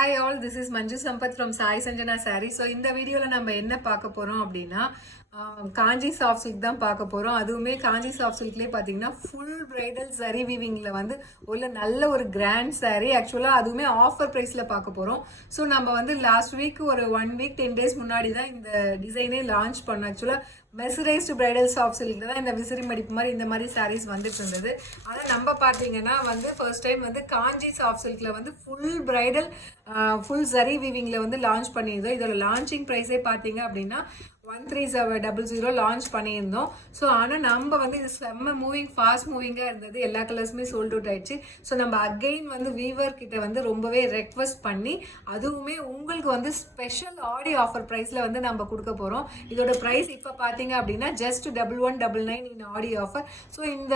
Hi all, this is Manju Sampath from Sai Sanjana Saree. So இந்த வீடியோல நம்ம என்ன பார்க்க போறோம் அப்படின்னா காஞ்சி சாஃப்ட் சில்க் தான் பார்க்க போறோம். அதுவுமே காஞ்சி சாஃப்ட் சில்க்லயே பாத்தீங்கன்னா ஃபுல் பிரைடல் சரி வீவிங்ல வந்து ஒரு நல்ல ஒரு கிராண்ட் saree. ஆக்சுவலா அதுவுமே ஆஃபர் பிரைஸ்ல பார்க்க போறோம். ஸோ நம்ம வந்து லாஸ்ட் வீக் ஒரு 1 week 10 days முன்னாடி தான் இந்த டிசைனே லான்ச் பண்ணோம். ஆக்சுவலா மெசரைஸ்டு பிரைடல் சாஃப்ட் சில்க்ல தான் இந்த விசிறி மடிப்பு மாதிரி இந்த மாதிரி சாரீஸ் வந்துட்டு இருந்தது. ஆனால் நம்ம பார்த்தீங்கன்னா வந்து ஃபர்ஸ்ட் டைம் வந்து காஞ்சி சாஃப்ட் சில்க்ல வந்து ஃபுல் பிரைடல் ஃபுல் சரி வீவிங்ல வந்து லான்ச் பண்ணியிருந்தோம். இதோட லான்ச்சிங் ப்ரைஸே பார்த்தீங்க அப்படின்னா 1300 லான்ச் பண்ணியிருந்தோம். ஸோ ஆனால் நம்ம வந்து இது செம்ம ஃபாஸ்ட் மூவிங்காக இருந்தது. எல்லா கலர்ஸுமே சோல்ட் அவுட் ஆயிடுச்சு. ஸோ நம்ம அகெயின் வந்து வீவர் கிட்ட வந்து ரொம்பவே ரெக்வஸ்ட் பண்ணி அதுவுமே உங்களுக்கு வந்து ஸ்பெஷல் ஆடி ஆஃபர் ப்ரைஸில் வந்து நம்ம கொடுக்க போகிறோம். இதோட ப்ரைஸ் இப்போ பார்த்தீங்க அப்படின்னா ஜஸ்ட் 1199 இன் ஆடி ஆஃபர். ஸோ இந்த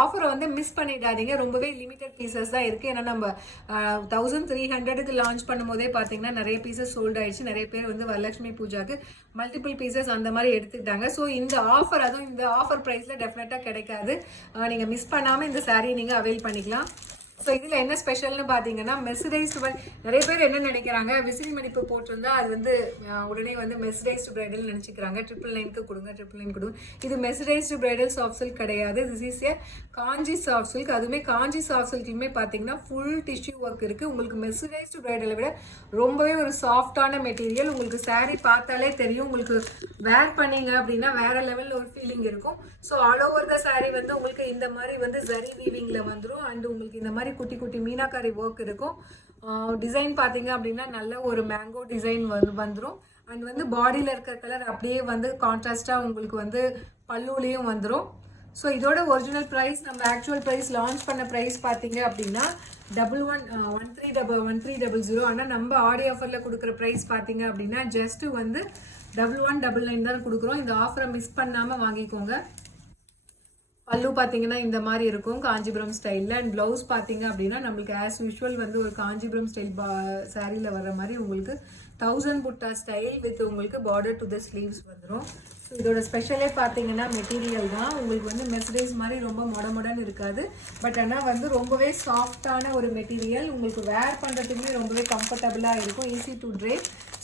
ஆஃபரை வந்து மிஸ் பண்ணிடாதீங்க. ரொம்பவே லிமிடெட் பீசஸ் தான் இருக்குது. ஏன்னா நம்ம 1300க்கு லான்ச் பண்ணும் போதே பார்த்தீங்கன்னா நிறைய பீசஸ் சோல்ட் ஆயிடுச்சு. நிறைய பேர் வந்து வரலட்சுமி பூஜாக்கு மல்டிபிள் பீசஸ் அந்த மாதிரி எடுத்துக்கிட்டாங்க. ஸோ இந்த ஆஃபர் அதுவும் இந்த ஆஃபர் ப்ரைஸில் டெஃபினட்டாக கிடைக்காது. நீங்கள் மிஸ் பண்ணாமல் இந்த சாரீ நீங்கள் அவைல் பண்ணிக்கலாம். ஸோ இதில் என்ன ஸ்பெஷல்னு பார்த்தீங்கன்னா மெசரைஸ்டு நிறைய பேர் என்ன நினைக்கிறாங்க, விசிறி மடிப்பு போட்டிருந்தா அது வந்து உடனே வந்து மெசரைஸ்டு பிரைடல் நினச்சிக்கிறாங்க. 999க்கு கொடுங்க, 999 கொடுங்க. இது மெசரைஸ்டு பிரைடல் சாஃப்ட் சில்க் கிடையாது. This is a Kanchi soft silk. அதுவுமே காஞ்சி சாஃப்ட் சில்க்லையுமே பார்த்தீங்கன்னா ஃபுல் டிஷ்யூ ஒர்க் இருக்குது. உங்களுக்கு மெசரைஸ்டு பிரைடலை விட ரொம்பவே ஒரு சாஃப்டான மெட்டீரியல். உங்களுக்கு சாரீ பார்த்தாலே தெரியும். உங்களுக்கு வேர் பண்ணீங்க அப்படின்னா வேற லெவலில் ஒரு ஃபீலிங் இருக்கும். So all over the sari வந்து உங்களுக்கு இந்த மாதிரி வந்து ஜரி வீவிங்கில் வந்துடும். அண்ட் உங்களுக்கு இந்த மாதிரி குட்டி குட்டி மீனாக்காரி ஒர்க் இருக்கும். டிசைன் பார்த்தீங்க அப்படின்னா நல்ல ஒரு மேங்கோ டிசைன் வந்துடும். அண்ட் வந்து பாடியில் இருக்கிற கலர் அப்படியே வந்து கான்ட்ராஸ்டாக உங்களுக்கு வந்து பல்லுலேயும் வந்துடும். ஸோ இதோட ஒரிஜினல் ப்ரைஸ் நம்ம ஆக்சுவல் ப்ரைஸ் லான்ச் பண்ண ப்ரைஸ் பார்த்தீங்க அப்படின்னா 1300. ஆனால் நம்ம ஆடி ஆஃபரில் கொடுக்குற ப்ரைஸ் பார்த்தீங்க அப்படின்னா ஜஸ்ட்டு வந்து 1199 தான் கொடுக்குறோம். இந்த ஆஃபரை மிஸ் பண்ணாமல் வாங்கிக்கோங்க. பல்லு பார்த்தீங்கன்னா இந்த மாதிரி இருக்கும் காஞ்சிபுரம் ஸ்டைலில். அண்ட் ப்ளவுஸ் பார்த்தீங்க அப்படின்னா நம்மளுக்கு ஆஸ் யூஷுவல் வந்து ஒரு காஞ்சிபுரம் ஸ்டைல் சாரியில் வர்ற மாதிரி உங்களுக்கு 1000 புட்டா ஸ்டைல் வித் உங்களுக்கு பார்டர் டு த ஸ்லீவ்ஸ் வந்துடும். ஸோ இதோட ஸ்பெஷலே பார்த்தீங்கன்னா மெட்டீரியல் தான். உங்களுக்கு வந்து மெசரைஸ் மாதிரி ரொம்ப மொடன்னு இருக்காது. பட் ஆனால் வந்து ரொம்பவே சாஃப்டான ஒரு மெட்டீரியல். உங்களுக்கு வேர் பண்ணுறதுக்குமே ரொம்பவே கம்ஃபர்டபுளாக இருக்கும். Easy to tray.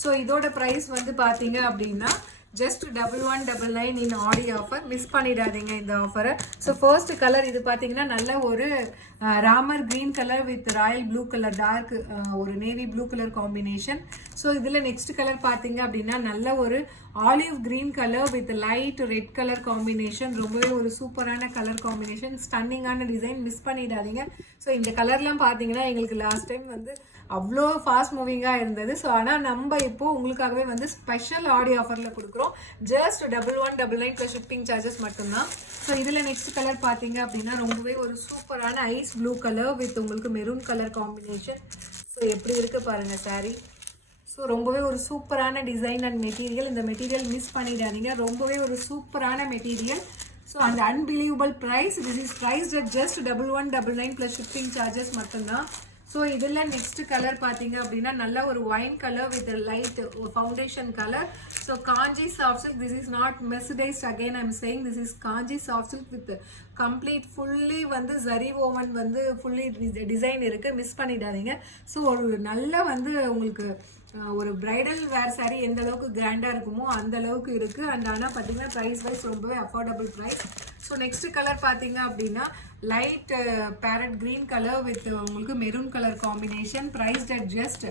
ஸோ இதோட ப்ரைஸ் வந்து பார்த்தீங்க அப்படின்னா ஜஸ்ட் 1199 இன் ஆடி ஆஃபர். மிஸ் பண்ணிடாதீங்க இந்த ஆஃபரை. ஸோ ஃபர்ஸ்ட் கலர் இது பார்த்தீங்கன்னா நல்ல ஒரு Ramar green colour with royal blue colour dark ஒரு navy blue colour combination. So இதில் நெக்ஸ்ட் கலர் பார்த்தீங்க அப்படின்னா நல்ல ஒரு olive green colour with light red colour combination. ரொம்பவே ஒரு சூப்பரான கலர் காம்பினேஷன், ஸ்டன்னிங்கான டிசைன். மிஸ் பண்ணிடாதீங்க. ஸோ இந்த கலர்லாம் பார்த்தீங்கன்னா எங்களுக்கு லாஸ்ட் டைம் வந்து அவ்வளோ ஃபாஸ்ட் மூவிங்காக இருந்தது. ஸோ ஆனால் நம்ம இப்போது உங்களுக்காகவே வந்து ஸ்பெஷல் ஆடி ஆஃபரில் கொடுக்குறோம். ஜஸ்ட் 1199 ப்ளஸ் ஷிப்பிங் சார்ஜஸ் மட்டும்தான். ஸோ இதில் நெக்ஸ்ட் கலர் பார்த்தீங்க அப்படின்னா ரொம்பவே ஒரு சூப்பரான ஐஸ் ப்ளூ கலர் வித் உங்களுக்கு மெரூன் கலர் காம்பினேஷன். ஸோ எப்படி இருக்குது பாருங்கள் சாரீ. ஸோ ரொம்பவே ஒரு சூப்பரான டிசைன் அண்ட் மெட்டீரியல். இந்த மெட்டீரியல் மிஸ் பண்ணிடாதீங்க. ரொம்பவே ஒரு சூப்பரான மெட்டீரியல். ஸோ அந்த unbelievable price. This is price at just 1199 plus shipping charges மட்டும்தான். ஸோ இதில் நெக்ஸ்ட் கலர் பார்த்தீங்க அப்படின்னா நல்ல ஒரு wine colour with light foundation colour. So Kanchi soft silk. This is not mercerised. Again I'm saying this is Kanchi soft silk with complete fully வந்து zari woven வந்து fully design இருக்குது. Miss பண்ணிடாதீங்க. ஸோ ஒரு நல்ல வந்து உங்களுக்கு ஒரு பிரைடல் வேர் சாரீ எந்த அளவுக்கு கிராண்டாக இருக்குமோ அந்த அளவுக்கு இருக்குது. அண்ட் ஆனால் பார்த்தீங்கன்னா ப்ரைஸ் வைஸ் ரொம்பவே affordable price. So next colour பார்த்தீங்க அப்படின்னா light parrot green colour with உங்களுக்கு maroon colour combination. Price at just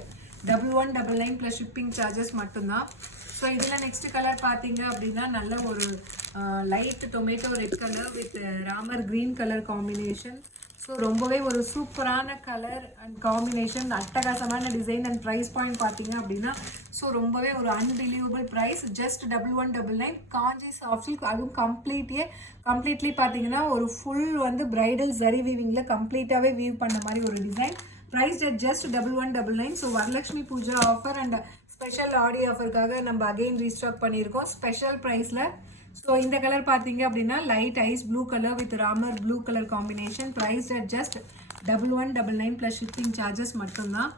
1199 plus shipping charges மட்டும்தான். ஸோ இதில் நெக்ஸ்ட் கலர் பார்த்தீங்க அப்படின்னா நல்ல ஒரு light tomato red colour with Ramar green colour combination. So ரொம்பவே ஒரு சூப்பரான கலர் அண்ட் காம்பினேஷன், அட்டகாசமான டிசைன். அண்ட் ப்ரைஸ் பாயிண்ட் பார்த்தீங்க அப்படின்னா ஸோ ரொம்பவே ஒரு அன்பிலீவபிள் ப்ரைஸ். ஜஸ்ட் 1199 காஞ்சி சாஃப்ட் சில்க். அதுவும் கம்ப்ளீட்லி பார்த்தீங்கன்னா ஒரு ஃபுல் வந்து பிரைடல் ஜரி வீவிங்கில் கம்ப்ளீட்டாகவே வீவ் பண்ண மாதிரி ஒரு design. Price at just 1199. So Varalakshmi puja offer and special Aadi ஆஃபருக்காக நம்ம அகெயின் ரீஸ்டாக் பண்ணியிருக்கோம் ஸ்பெஷல் ப்ரைஸில். ஸோ இந்த கலர் பார்த்தீங்க அப்படின்னா light ice blue colour with Ramar blue colour combination. Price at just 1199 plus shipping charges மட்டும்தான்.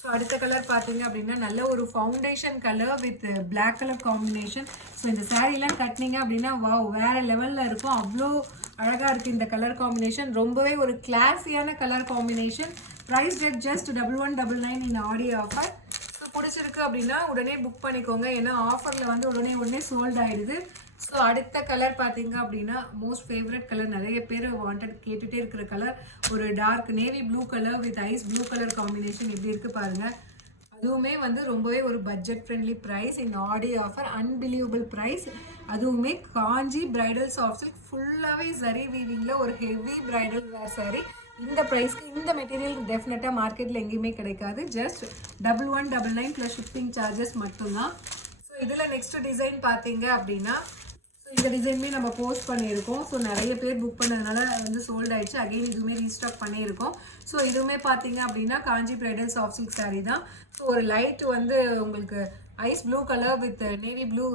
ஸோ அடுத்த கலர் பார்த்தீங்க அப்படின்னா நல்ல ஒரு foundation colour with black colour combination. So இந்த சாரீலாம் கட்டினீங்க அப்படின்னா வாவ் வேறு லெவலில் இருக்கும். அவ்வளோ அழகாக இருக்குது இந்த கலர் காம்பினேஷன். ரொம்பவே ஒரு கிளாஸியான colour combination. Price at just 1199 in Aadi offer. So பிடிச்சிருக்கு அப்படின்னா உடனே புக் பண்ணிக்கோங்க, ஏன்னா ஆஃபரில் வந்து உடனே சோல்ட் ஆகிடுது. ஸோ அடுத்த கலர் பார்த்தீங்க அப்படின்னா மோஸ்ட் ஃபேவரட் கலர், நிறைய பேர் வாண்டட் கேட்டுகிட்டே இருக்கிற கலர், ஒரு dark navy blue colour with ice blue colour combination எப்படி இருக்குது பாருங்கள். அதுவுமே வந்து ரொம்பவே ஒரு பட்ஜெட் ஃப்ரெண்ட்லி ப்ரைஸ் இந்த ஆடி ஆஃபர், அன்பிலீவபிள் ப்ரைஸ். அதுவுமே காஞ்சி பிரைடல் சாஃப்ட் சில்க் ஃபுல்லாகவே சரி வீவிங்கில் ஒரு ஹெவி பிரைடல் வேர் சாரீ. இந்த ப்ரைஸ்க்கு இந்த மெட்டீரியல் டெஃபினட்டாக மார்க்கெட்டில் எங்கேயுமே கிடைக்காது. ஜஸ்ட் 1199 ப்ளஸ் ஷிப்பிங் சார்ஜஸ் மட்டும்தான். ஸோ இதில் நெக்ஸ்ட் டிசைன் பார்த்தீங்க அப்படின்னா, ஸோ இந்த டிசைனுமே நம்ம போஸ்ட் பண்ணியிருக்கோம். ஸோ நிறைய பேர் புக் பண்ணதுனால வந்து சோல்ட் ஆயிடுச்சு. அகெயின் இதுவுமே ரீஸ்டாக் பண்ணியிருக்கோம். ஸோ இதுவுமே பார்த்தீங்க அப்படின்னா Kanchi bridal soft silk sari தான். ஸோ ஒரு லைட் வந்து உங்களுக்கு ice blue colour with navy blue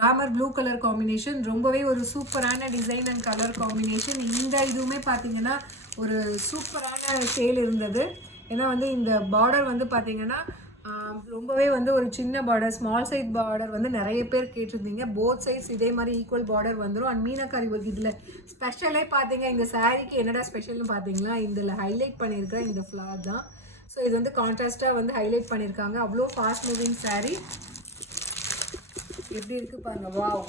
Ramar blue colour combination, ரொம்பவே ஒரு சூப்பரான டிசைன் அண்ட் கலர் காம்பினேஷன். இந்த இதுவுமே பார்த்தீங்கன்னா ஒரு சூப்பரான சேல் இருந்தது. ஏன்னா வந்து இந்த பார்டர் வந்து பார்த்தீங்கன்னா ரொம்பவே வந்து ஒரு சின்ன பார்டர், ஸ்மால் சைட் பார்டர் வந்து நிறைய பேர் கேட்டிருந்தீங்க. போத் சைட்ஸ் இதே மாதிரி ஈக்குவல் பார்டர் வந்துடும். அண்ட் மீனாக்காரி ஒர்க் இதில் ஸ்பெஷலே பார்த்தீங்க. இந்த சாரீக்கு என்னடா ஸ்பெஷல்னு பார்த்தீங்களா, இதில் ஹைலைட் பண்ணியிருக்கிற இந்த ஃப்ளார் தான். ஸோ இது வந்து கான்ட்ராஸ்ட்டாக வந்து ஹைலைட் பண்ணியிருக்காங்க. அவ்வளோ ஃபாஸ்ட் மூவிங் சாரீ. எப்படி இருக்குது பாருங்கள், வாவ்.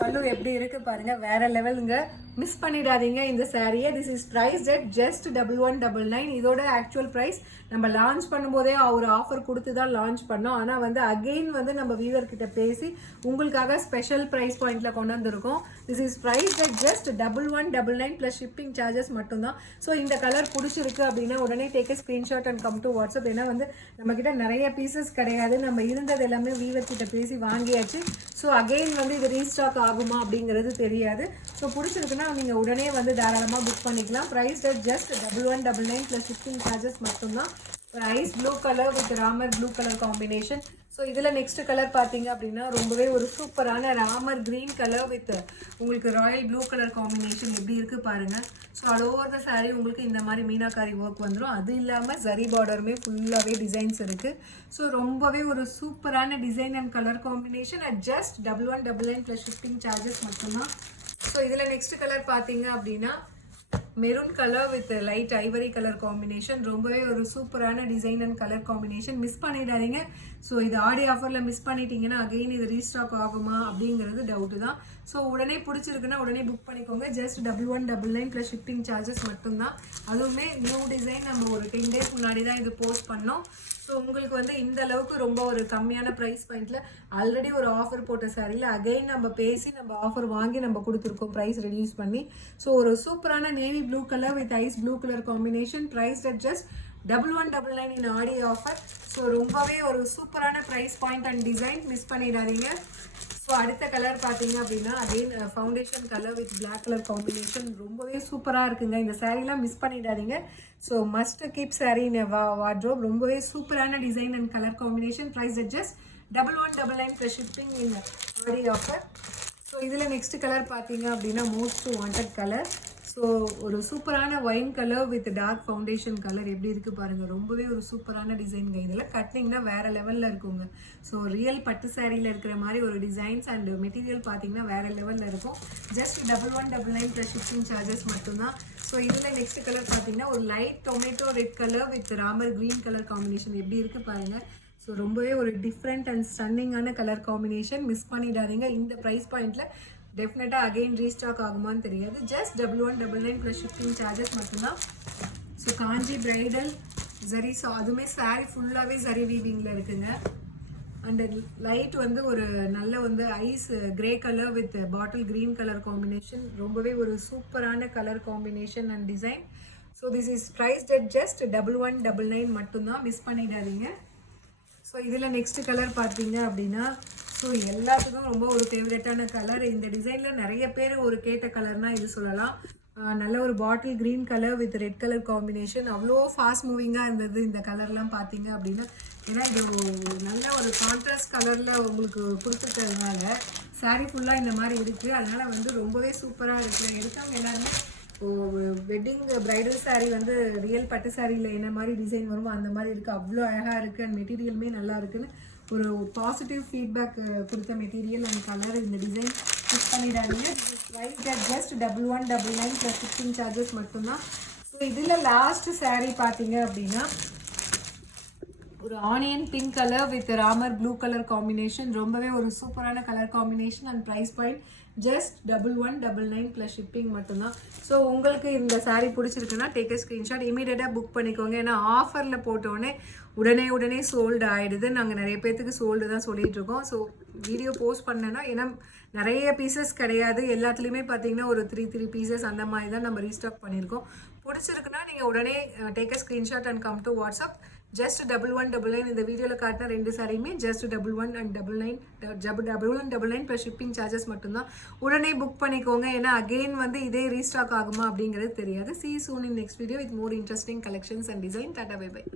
பல்லு எப்படி இருக்குது பாருங்கள், வேறு லெவலுங்க. மிஸ் பண்ணிடாதீங்க இந்த சாரியை. This is price at just 1199. இதோட ஆக்சுவல் ப்ரைஸ் நம்ம லான்ச் பண்ணும்போதே ஒரு ஆஃபர் கொடுத்து தான் லான்ச் பண்ணோம். ஆனால் வந்து அகெயின் வந்து நம்ம வீவர்கிட்ட பேசி உங்களுக்காக ஸ்பெஷல் ப்ரைஸ் பாயிண்டில் கொண்டு வந்திருக்கோம். This is price at just 1199 plus shipping charges மட்டும்தான். ஸோ இந்த கலர் பிடிச்சிருக்கு அப்படின்னா உடனே take screenshot and come to WhatsApp. ஏன்னா வந்து நம்மக்கிட்ட நிறைய பீசஸ் கிடையாது, நம்ம இருந்தது எல்லாமே வீவர்கிட்ட பேசி வாங்கியாச்சு. ஸோ அகெயின் வந்து இது ரீஸ்டாக் ஆகுமா அப்படிங்கிறது தெரியாது. ஸோ பிடிச்சிருக்குன்னா நீங்கள் உடனே வந்து தாராளமாக புக் பண்ணிக்கலாம். Price at just 1199 plus shipping charges மட்டும்தான். ஒரு ice blue colour with Ramar blue colour combination. So இதில் நெக்ஸ்ட் கலர் பார்த்தீங்க அப்படின்னா ரொம்பவே ஒரு சூப்பரான ராமர் க்ரீன் கலர் வித் உங்களுக்கு ராயல் ப்ளூ கலர் காம்பினேஷன் எப்படி இருக்குது பாருங்கள். So all over the sari உங்களுக்கு இந்த மாதிரி மீனாக்காரி ஒர்க் வந்துடும். அது இல்லாமல் சரி பார்டருமே ஃபுல்லாகவே டிசைன்ஸ் இருக்குது. ஸோ ரொம்பவே ஒரு சூப்பரான design and colour combination at just 1199 plus shipping charges மட்டும்தான். ஸோ இதில் நெக்ஸ்ட் கலர் பார்த்தீங்க அப்படின்னா maroon colour with light Ivory colour combination, ரொம்பவே ஒரு சூப்பரான design and colour combination. Miss பண்ணிடாதீங்க. ஸோ இது ஆடி ஆஃபரில் மிஸ் பண்ணிட்டீங்கன்னா அகெயின் இது ரீஸ்டாக் ஆகுமா அப்படிங்கிறது டவுட்டு தான். ஸோ உடனே பிடிச்சிருக்குன்னா உடனே புக் பண்ணிக்கோங்க. ஜஸ்ட் 1199 ப்ளஸ் ஷிப்பிங் சார்ஜஸ் மட்டும்தான். அதுவுமே நியூ டிசைன் நம்ம ஒரு 10 டேஸ் முன்னாடி தான் இது போஸ்ட் பண்ணோம். ஸோ உங்களுக்கு வந்து இந்த அளவுக்கு ரொம்ப ஒரு கம்மியான ப்ரைஸ் பாயிண்டில் ஆல்ரெடி ஒரு ஆஃபர் போட்ட சாரியில் அகெயின் நம்ம பேசி நம்ம ஆஃபர் வாங்கி நம்ம கொடுத்துருக்கோம் ப்ரைஸ் ரெடியூஸ் பண்ணி. ஸோ ஒரு சூப்பரான navy blue colour with ice blue colour combination, price at just 1199 in Aadi offer. So ரொம்பவே ஒரு சூப்பரான price point and design, miss பண்ணிடாதீங்க. ஸோ அடுத்த கலர் பார்த்தீங்க அப்படின்னா again foundation colour with black colour combination, ரொம்பவே சூப்பராக இருக்குங்க. இந்த சாரீலாம் மிஸ் பண்ணிடாதீங்க. So must keep sari in wardrobe. ரொம்பவே சூப்பரான design and colour combination, price at just 1199 plus shipping in Aadi offer. So இதில் நெக்ஸ்ட் கலர் பார்த்தீங்க அப்படின்னா மோஸ்ட் வாண்டட் கலர். ஸோ ஒரு சூப்பரான wine colour with dark foundation colour எப்படி இருக்குது பாருங்கள். ரொம்பவே ஒரு சூப்பரான டிசைனுங்க. இதெல்லாம் கட்டிங்கன்னா வேறு லெவலில் இருக்குங்க. ஸோ ரியல் பட்டு சாரியில் இருக்கிற மாதிரி ஒரு டிசைன்ஸ் அண்ட் மெட்டீரியல் பார்த்தீங்கன்னா வேறு லெவலில் இருக்கும். ஜஸ்ட் 1199 ப்ளஸ் ஷிப்பிங் சார்ஜஸ் மட்டும்தான். ஸோ இதில் நெக்ஸ்ட் கலர் பார்த்தீங்கன்னா ஒரு light tomato red colour with Ramar green colour combination எப்படி இருக்குது பாருங்கள். ஸோ ரொம்பவே ஒரு டிஃப்ரெண்ட் அண்ட் ஸ்டன்னிங்கான கலர் காம்பினேஷன், மிஸ் பண்ணிடாதீங்க. இந்த ப்ரைஸ் பாயிண்டில் டெஃபினட்டாக அகெயின் ரீஸ்டாக் ஆகுமான்னு தெரியாது. ஜஸ்ட் 1199 ப்ளஸ் ஷிப்பிங் சார்ஜஸ் மட்டும்தான். ஸோ காஞ்சி பிரைடல் சரி, ஸோ அதுவுமே சாரீ ஃபுல்லாகவே சரி வீவிங்கில் இருக்குங்க. அண்ட் லைட் வந்து ஒரு நல்ல வந்து ice grey colour with bottle green colour combination, ரொம்பவே ஒரு சூப்பரான colour combination and design. So this is priced at just 1199 மட்டும்தான், மிஸ் பண்ணிடாதீங்க. ஸோ இதில் நெக்ஸ்ட் கலர் பார்த்தீங்க அப்படின்னா ஸோ எல்லாத்துக்கும் ரொம்ப ஒரு ஃபேவரட்டான கலர். இந்த டிசைனில் நிறைய பேர் ஒரு கேட்ட கலர்னால் இது சொல்லலாம். நல்ல ஒரு பாட்டில் green colour with red colour combination, அவ்வளோ ஃபாஸ்ட் மூவிங்காக இருந்தது இந்த கலர்லாம் பார்த்தீங்க அப்படின்னா. ஏன்னா இது நல்ல ஒரு கான்ட்ராஸ்ட் கலரில் உங்களுக்கு கொடுத்துருக்கிறதுனால சாரீ ஃபுல்லாக இந்த மாதிரி இருக்குது. அதனால் வந்து ரொம்பவே சூப்பராக இருக்குது. எடுத்தவங்க எல்லாருமே வெட்டிங் பிரைடல் சாரீ வந்து ரியல் பட்டு சாரியில் என்ன மாதிரி டிசைன் வருமோ அந்த மாதிரி இருக்குது. அவ்வளோ அழகாக இருக்குது அண்ட் மெட்டீரியலுமே நல்லா இருக்குன்னு ஒரு பாசிட்டிவ் ஃபீட்பேக் கொடுத்த மெட்டீரியல் அண்ட் கலர். இந்த டிசைன் மிஸ் பண்ணிடாதீங்க. Price at just 1199 plus shipping charges மட்டும்தான். ஸோ இதில் லாஸ்ட் saree பார்த்தீங்க அப்படின்னா ஒரு onion pink colour with Ramar blue colour combination. ரொம்பவே ஒரு சூப்பரான colour combination and price point just 1199 plus shipping மட்டும்தான். ஸோ உங்களுக்கு இந்த saree பிடிச்சிருக்குன்னா டேக் அ ஸ்க்ரீன்ஷாட், இமீடியட்டாக புக் பண்ணிக்கோங்க. ஏன்னா ஆஃபரில் போட்டோடனே உடனே சோல்டு ஆகிடுது. நாங்கள் நிறைய பேர்த்துக்கு சோல்டு தான் சொல்லிகிட்டு இருக்கோம். ஸோ வீடியோ போஸ்ட் பண்ணேன்னா ஏன்னா நிறைய பீசஸ் கிடையாது, எல்லாத்துலேயுமே பார்த்தீங்கன்னா ஒரு 3 பீசஸ் அந்த மாதிரி தான் நம்ம ரீஸ்டாக் பண்ணியிருக்கோம். பிடிச்சிருக்குன்னா நீங்கள் உடனே take a screenshot and come to WhatsApp. Just 1199. இந்த வீடியோவில் காட்டின 2 சாரியுமே ஜஸ்ட் 1199 ப்ளஸ் ஷிப்பிங் சார்ஜஸ் மட்டும்தான். உடனே புக் பண்ணிக்கோங்க. ஏன்னா அகெயின் வந்து இதே ரீஸ்டாக் ஆகுமா அப்படிங்கிறது தெரியாது. See you soon in next video with more interesting collections and design. Tata, bye bye.